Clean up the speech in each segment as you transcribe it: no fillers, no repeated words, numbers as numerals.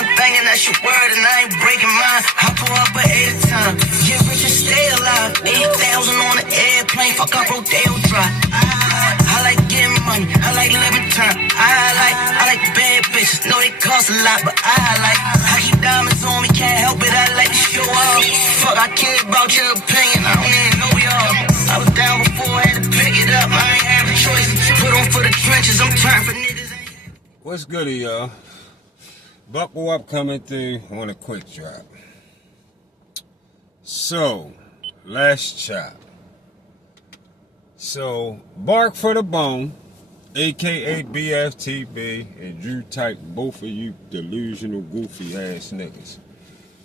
one thing and that's your word and I ain't breaking mine. I pull up at 8 a time. Get rich and stay alive. 8,000 on an airplane. Fuck up Rodeo Drive. I like getting money. I like living turn. I like bad bitches. Know they cost a lot, but I keep diamonds on me. Can't help it. I like to show off. Fuck, I care about your opinion. I don't even know y'all. I was down before, had to pick it up. I ain't have a choice. Put on for the trenches. I'm trying for niggas. What's good, y'all? Buckle up, coming through on a quick drop. So, last chop. So, Bark for the Bone, aka BFTB, and Drew Titan, both of you delusional, goofy ass niggas.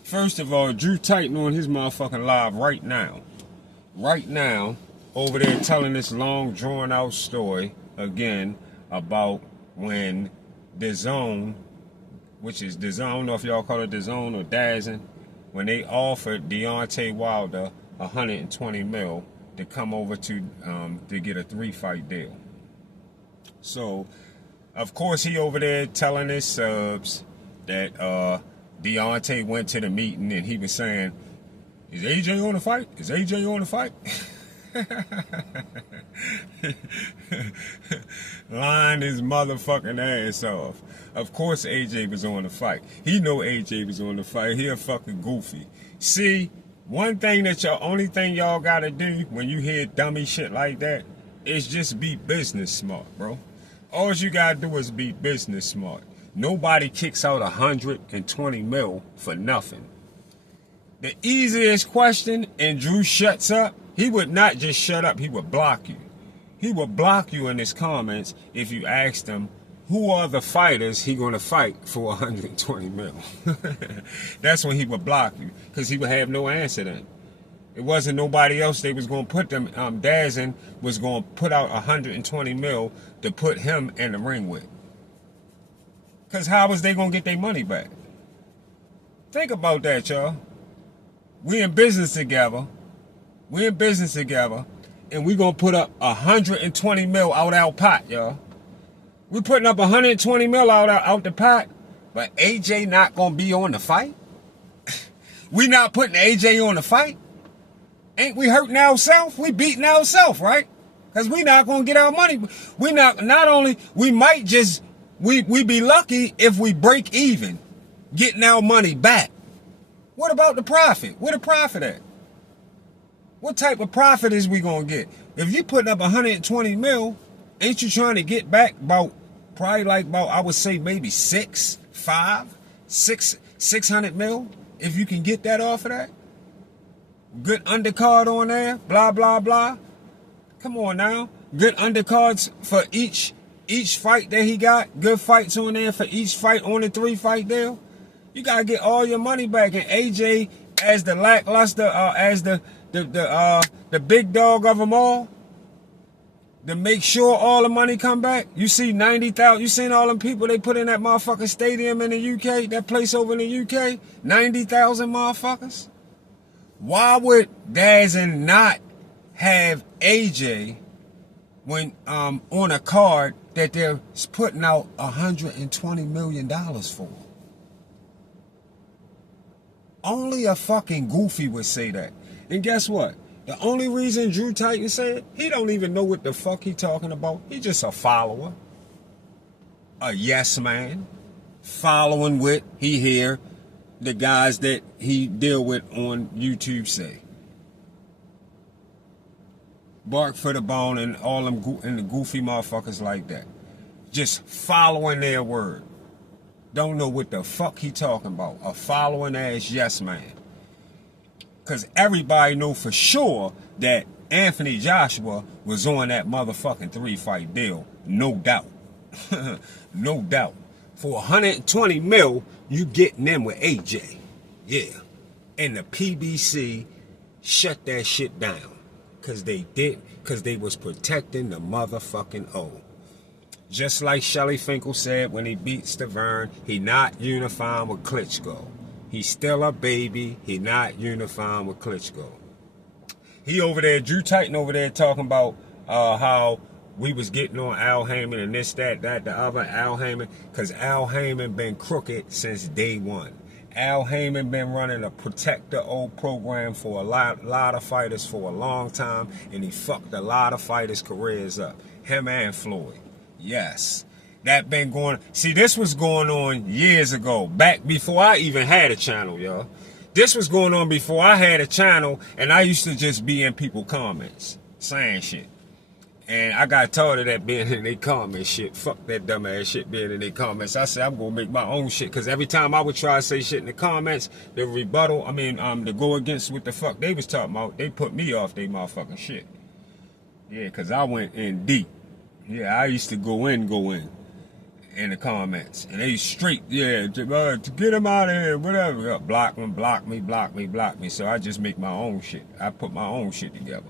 First of all, Drew Titan on his motherfucking live right now. Right now, over there telling this long, drawn out story again about when DAZN, which is DAZN, I don't know if y'all call it DAZN or DAZN, when they offered Deontay Wilder $120 million to come over to get a 3-fight deal. So, of course, he over there telling his subs that Deontay went to the meeting and he was saying, "Is AJ on the fight? Is AJ on the fight?" Lying his motherfucking ass off. Of course AJ was on the fight. He know AJ was on the fight. He a fucking goofy. See, one thing that only thing y'all gotta do when you hear dummy shit like that is just be business smart, bro. All you gotta do is be business smart. Nobody kicks out $120 million for nothing. The easiest question, and Drew shuts up, he would not just shut up, he would block you. He would block you in his comments if you asked him, who are the fighters he gonna fight for $120 million? That's when he would block you, because he would have no answer then. It wasn't nobody else they was gonna put them, DAZN was gonna put out $120 million to put him in the ring with. Because how was they gonna get their money back? Think about that, y'all. We in business together. We in business together, and we gonna put up $120 million out our pot, y'all. We putting up $120 million out the pot, but AJ not gonna be on the fight. We not putting AJ on the fight. Ain't we hurting ourselves? We beating ourselves, right? Because we not gonna get our money. We not only we might just we be lucky if we break even, getting our money back. What about the profit? Where the profit at? What type of profit is we gonna get? If you putting up $120 million, ain't you trying to get back about I would say maybe 600 million? If you can get that off of that, good undercard on there, blah blah blah. Come on now, good undercards for each fight that he got. Good fights on there for each fight on the 3-fight deal. You gotta get all your money back, and AJ as the lackluster, as the big dog of them all, to make sure all the money come back. You see 90,000. You seen all them people they put in that motherfucking stadium in the UK, that place over in the UK, 90,000 motherfuckers. Why would DAZN not have AJ when on a card that they're putting out $120 million for? Only a fucking goofy would say that. And guess what? The only reason Drew Titan said, he don't even know what the fuck he talking about. He just a follower. A yes man. Following what he hear the guys that he deal with on YouTube say. Bark for the Bone and all them and the goofy motherfuckers like that. Just following their word. Don't know what the fuck he talking about. A following ass yes man. Because everybody know for sure that Anthony Joshua was on that motherfucking 3-fight deal. No doubt. No doubt. For $120 million, you getting them with AJ. Yeah. And the PBC shut that shit down. Because they was protecting the motherfucking O. Just like Shelly Finkel said when he beat Stavern, he not unifying with Klitschko. He's still a baby. He not unifying with Klitschko. He over there, Drew Titan over there talking about how we was getting on Al Heyman and this, that, the other. Al Heyman, because Al Heyman been crooked since day one. Al Heyman been running a protect the old program for a lot of fighters for a long time, and he fucked a lot of fighters' careers up. Him and Floyd. Yes. That been going... See, this was going on years ago, back before I even had a channel, y'all. This was going on before I had a channel, and I used to just be in people's comments, saying shit. And I got tired of that being in their comments shit. Fuck that dumbass shit being in their comments. I said, I'm going to make my own shit. Because every time I would try to say shit in the comments, the rebuttal, to go against what the fuck they was talking about, they put me off their motherfucking shit. Yeah, because I went in deep. Yeah, I used to go in the comments. And they straight, yeah, to get them out of here, whatever. Block me. So I just make my own shit. I put my own shit together.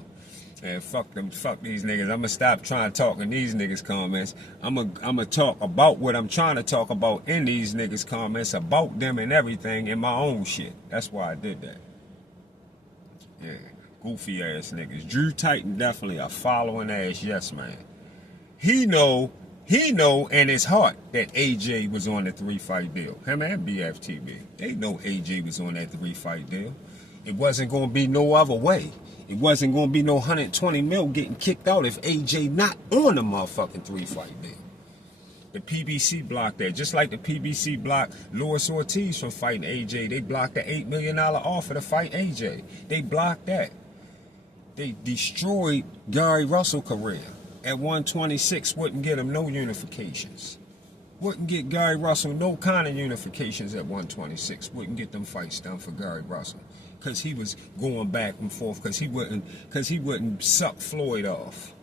And fuck these niggas. I'm gonna stop trying to talk in these niggas' comments. I'm gonna talk about what I'm trying to talk about in these niggas' comments, about them and everything in my own shit. That's why I did that. Yeah, goofy ass niggas. Drew Titan definitely a following ass yes man. He know in his heart that AJ was on the 3-fight deal. Him and BFTB. They know AJ was on that 3-fight deal. It wasn't gonna be no other way. It wasn't going to be no 120 mil getting kicked out if AJ not on the motherfucking 3-fight deal. The PBC blocked that. Just like the PBC blocked Luis Ortiz from fighting AJ. They blocked the $8 million offer to fight AJ. They blocked that. They destroyed Gary Russell's career. At 126, wouldn't get him no unifications. Wouldn't get Gary Russell no kind of unifications at 126. Wouldn't get them fights done for Gary Russell. Because he was going back and forth, because he wouldn't suck Floyd off.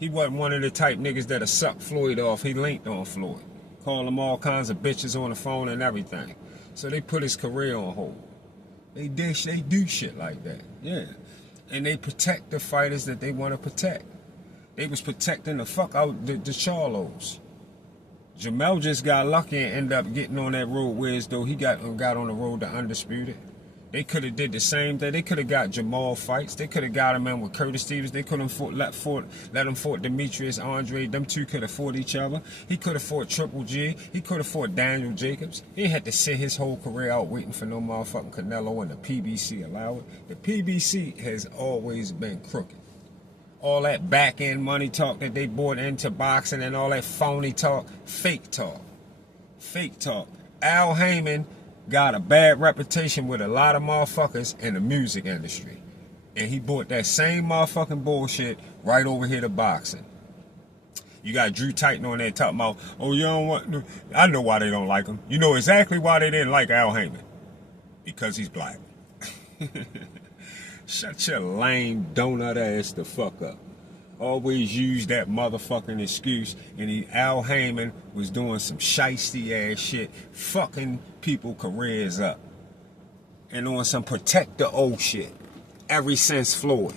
He wasn't one of the type niggas that'll suck Floyd off. He linked on Floyd. Call him all kinds of bitches on the phone and everything. So they put his career on hold. They do shit like that. Yeah. And they protect the fighters that they want to protect. They was protecting the fuck out the Charlos. Jamel just got lucky and ended up getting on that road, whereas though he got on the road to undisputed. They could have did the same thing. They could have got Jamal fights. They could have got him in with Curtis Stevens. They could have let him fought Demetrius, Andre. Them two could have fought each other. He could have fought Triple G. He could have fought Daniel Jacobs. He had to sit his whole career out waiting for no motherfucking Canelo, and the PBC allow it. The PBC has always been crooked. All that back-end money talk that they brought into boxing and all that phony talk, fake talk. Fake talk. Al Heyman got a bad reputation with a lot of motherfuckers in the music industry. And he brought that same motherfucking bullshit right over here to boxing. You got Drew Titan on there talking about, oh, you don't want... I know why they don't like him. You know exactly why they didn't like Al Heyman. Because he's black. Shut your lame donut ass the fuck up. Always use that motherfucking excuse. And Al Heyman was doing some shiesty ass shit, fucking people careers up. And on some protect the old shit. Ever since Floyd.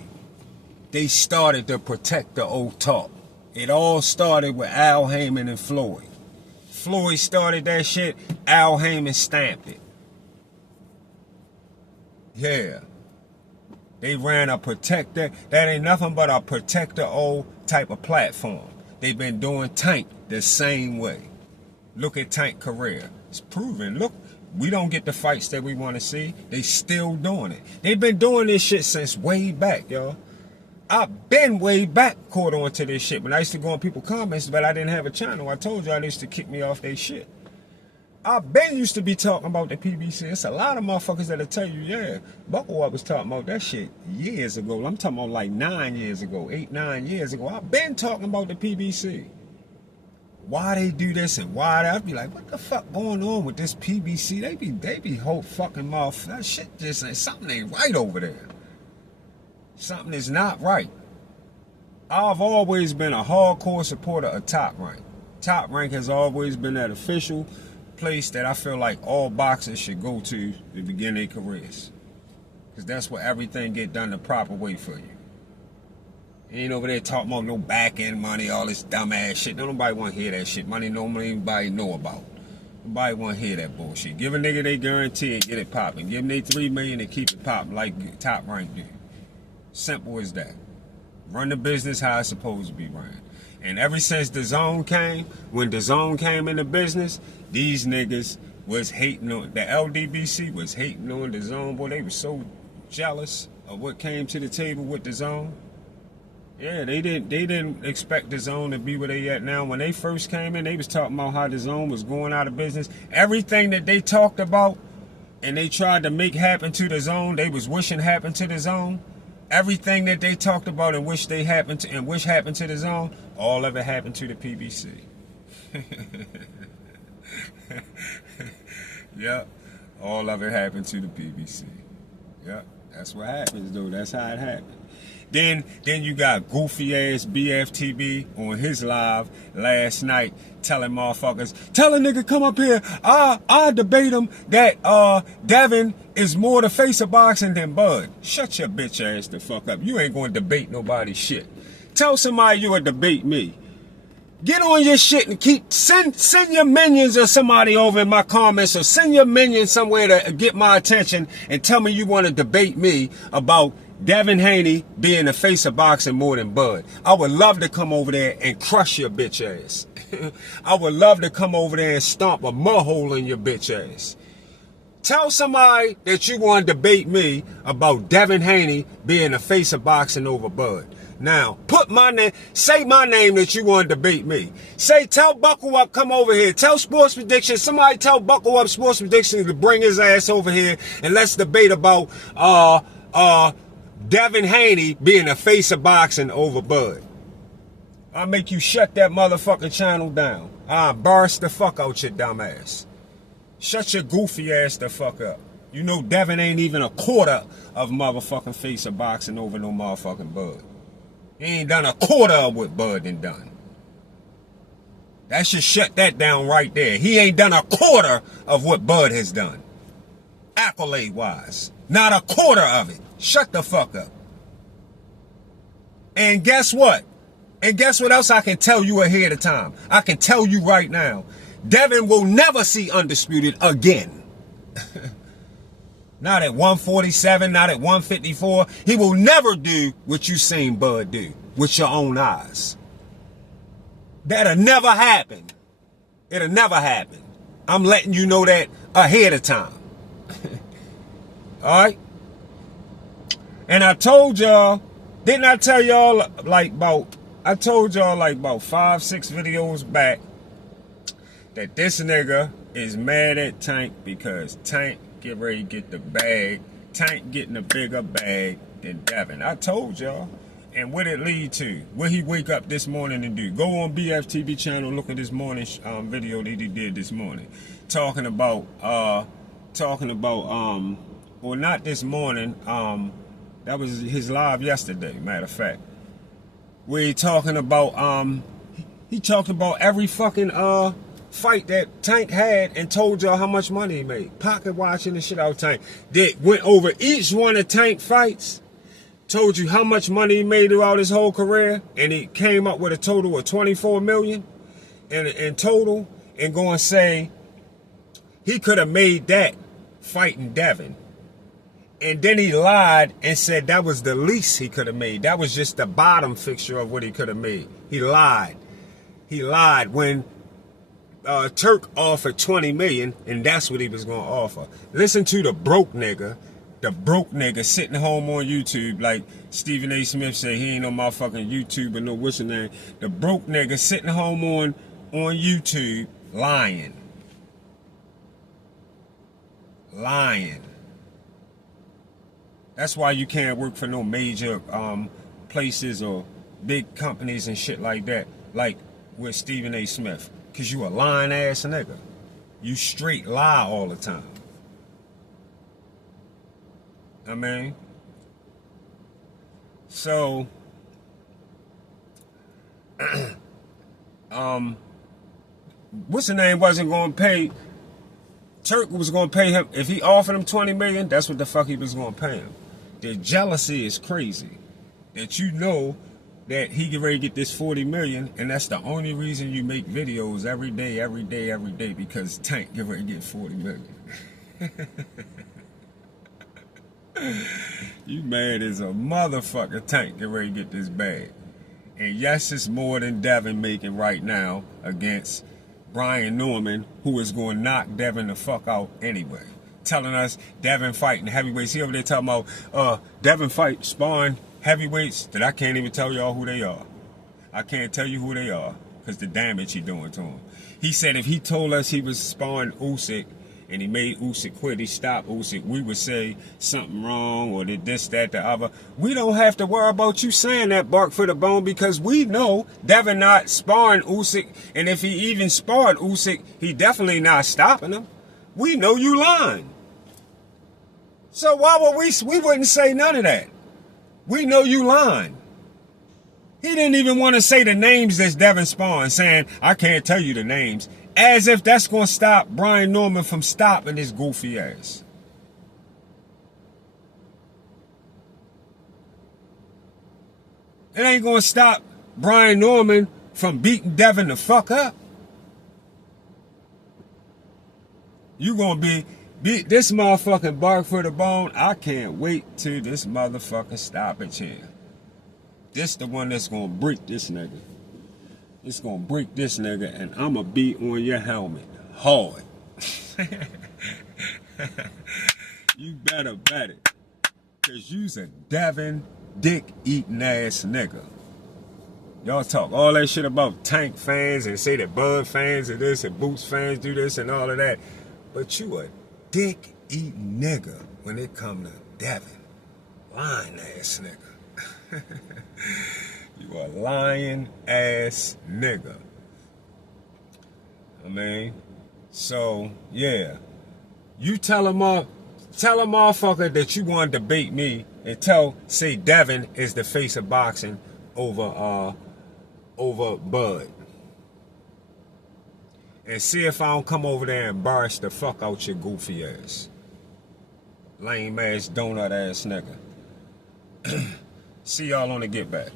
They started to protect the old talk. It all started with Al Heyman and Floyd. Floyd started that shit, Al Heyman stamped it. Yeah. They ran a protector. That ain't nothing but a protector old type of platform. They've been doing Tank the same way. Look at Tank career. It's proven. Look, we don't get the fights that we want to see. They still doing it. They've been doing this shit since way back, y'all. I've been way back caught on to this shit. When I used to go on people's comments, but I didn't have a channel. I told y'all they used to kick me off their shit. I've been used to be talking about the PBC. It's a lot of motherfuckers that'll tell you, yeah, Buckle Up was talking about that shit years ago. I'm talking about like 9 years ago, 8, 9 years ago. I've been talking about the PBC. Why they do this and why that? I'd be like, what the fuck going on with this PBC? They be whole fucking mouth. That shit just ain't, something ain't right over there. Something is not right. I've always been a hardcore supporter of Top Rank. Top Rank has always been that official place that I feel like all boxers should go to begin their careers. Because that's where everything get done the proper way for you. Ain't over there talking about no back-end money, all this dumb-ass shit. Nobody want to hear that shit. Money normally anybody know about. Nobody want to hear that bullshit. Give a nigga they guarantee and get it popping. Give them they $3 million and keep it popping like Top Rank do. Simple as that. Run the business how it's supposed to be run. And ever since the zone came, when the zone came into business, these niggas was hating on, the LDBC was hating on the zone. Boy, they were so jealous of what came to the table with the zone. Yeah, they didn't expect the zone to be where they at now. When they first came in, they was talking about how the zone was going out of business. Everything that they talked about and they tried to make happen to the zone, they was wishing happened to the zone. Everything that they talked about and wish happened to the zone, all of it happened to the PBC. Yep, all of it happened to the PBC. Yep, that's what happens though. That's how it happened. Then you got goofy ass BFTB on his live last night telling motherfuckers, tell a nigga come up here. I debate him that Devin is more the face of boxing than Bud. Shut your bitch ass the fuck up. You ain't gonna debate nobody's shit. Tell somebody you would debate me. Get on your shit and send your minions or somebody over in my comments, or send your minions somewhere to get my attention and tell me you want to debate me about Devin Haney being the face of boxing more than Bud. I would love to come over there and crush your bitch ass. I would love to come over there and stomp a mud hole in your bitch ass. Tell somebody that you want to debate me about Devin Haney being the face of boxing over Bud. Now, put my name, say my name that you want to debate me. Tell Buckle Up, come over here. Tell Sports Prediction, somebody tell Buckle Up Sports Prediction to bring his ass over here and let's debate about Devin Haney being the face of boxing over Bud. I'll make you shut that motherfucking channel down. I'll embarrass the fuck out your dumb ass. Shut your goofy ass the fuck up. You know Devin ain't even a quarter of motherfucking face of boxing over no motherfucking Bud. He ain't done a quarter of what Bud done done. That should shut that down right there. He ain't done a quarter of what Bud has done. Accolade-wise. Not a quarter of it. Shut the fuck up. And guess what? And guess what else I can tell you ahead of time? I can tell you right now. Devin will never see Undisputed again. Not at 147, not at 154. He will never do what you seen Bud do with your own eyes. That'll never happen. It'll never happen. I'm letting you know that ahead of time. All right? And I told y'all, didn't I tell y'all I told y'all like about 5-6 videos back that this nigga is mad at Tank because Tank get ready to get the bag. Tank getting a bigger bag than Devin. I told y'all. And what it lead to? What he wake up this morning and do? Go on BFTV channel, look at this morning video that he did this morning. Talking about, or not this morning, that was his live yesterday, matter of fact. Where he talking about, he talked about every fucking, fight that Tank had and told y'all how much money he made. Pocket watching the shit out of Tank. They went over each one of Tank fights, told you how much money he made throughout his whole career, and he came up with a total of 24 million in total, and go and say he could have made that fighting Devin. And then he lied and said that was the least he could have made. That was just the bottom fixture of what he could have made. He lied. He lied when Turk offered 20 million, and that's what he was going to offer. Listen to the broke nigga sitting home on YouTube, like Stephen A. Smith said, he ain't no motherfucking YouTube or no what's his name. The broke nigga sitting home on YouTube lying. That's why you can't work for no major places or big companies and shit like that, like with Stephen A. Smith. Because you a lying ass nigga. You straight lie all the time. I mean, so, what's the name wasn't going to pay, Turk was going to pay him, if he offered him 20 million, that's what the fuck he was going to pay him. The jealousy is crazy. That you know that he get ready to get this 40 million, and that's the only reason you make videos every day, because Tank get ready to get 40 million. You mad as a motherfucker. Tank get ready to get this bag. And yes, it's more than Devin making right now against Brian Norman, who is going to knock Devin the fuck out anyway. Telling us Devin fighting heavyweights. He over there talking about Devin fight sparring heavyweights that I can't even tell y'all who they are. I can't tell you who they are because the damage he doing to him. He said if he told us he was sparring Usyk and he made Usyk quit, he stopped Usyk, we would say something wrong or this, that, the other. We don't have to worry about you saying that, bark for the bone, because we know Devin not sparring Usyk, and if he even sparred Usyk, he definitely not stopping him. We know you lying. So why would we wouldn't say none of that? We know you lying. He didn't even want to say the names that's Devin sparring, saying, I can't tell you the names. As if that's going to stop Brian Norman from stopping his goofy ass. It ain't going to stop Brian Norman from beating Devin the fuck up. You going to beat this motherfucking bark for the bone. I can't wait till this motherfucking stoppage here. This the one that's going to break this nigga. It's going to break this nigga, and I'm going to be on your helmet hard. You better bet it. Because you's a Devin dick-eating ass nigga. Y'all talk all that shit about Tank fans and say that Bud fans are this and Boots fans do this and all of that. But you a dick-eating nigga when it come to Devin. Lying ass nigga. You a lying ass nigga. I mean, so yeah. You tell a motherfucker that you want to debate me and say Devin is the face of boxing over Bud. And see if I don't come over there and embarrass the fuck out your goofy ass. Lame ass donut ass nigga. See y'all on the Get Back.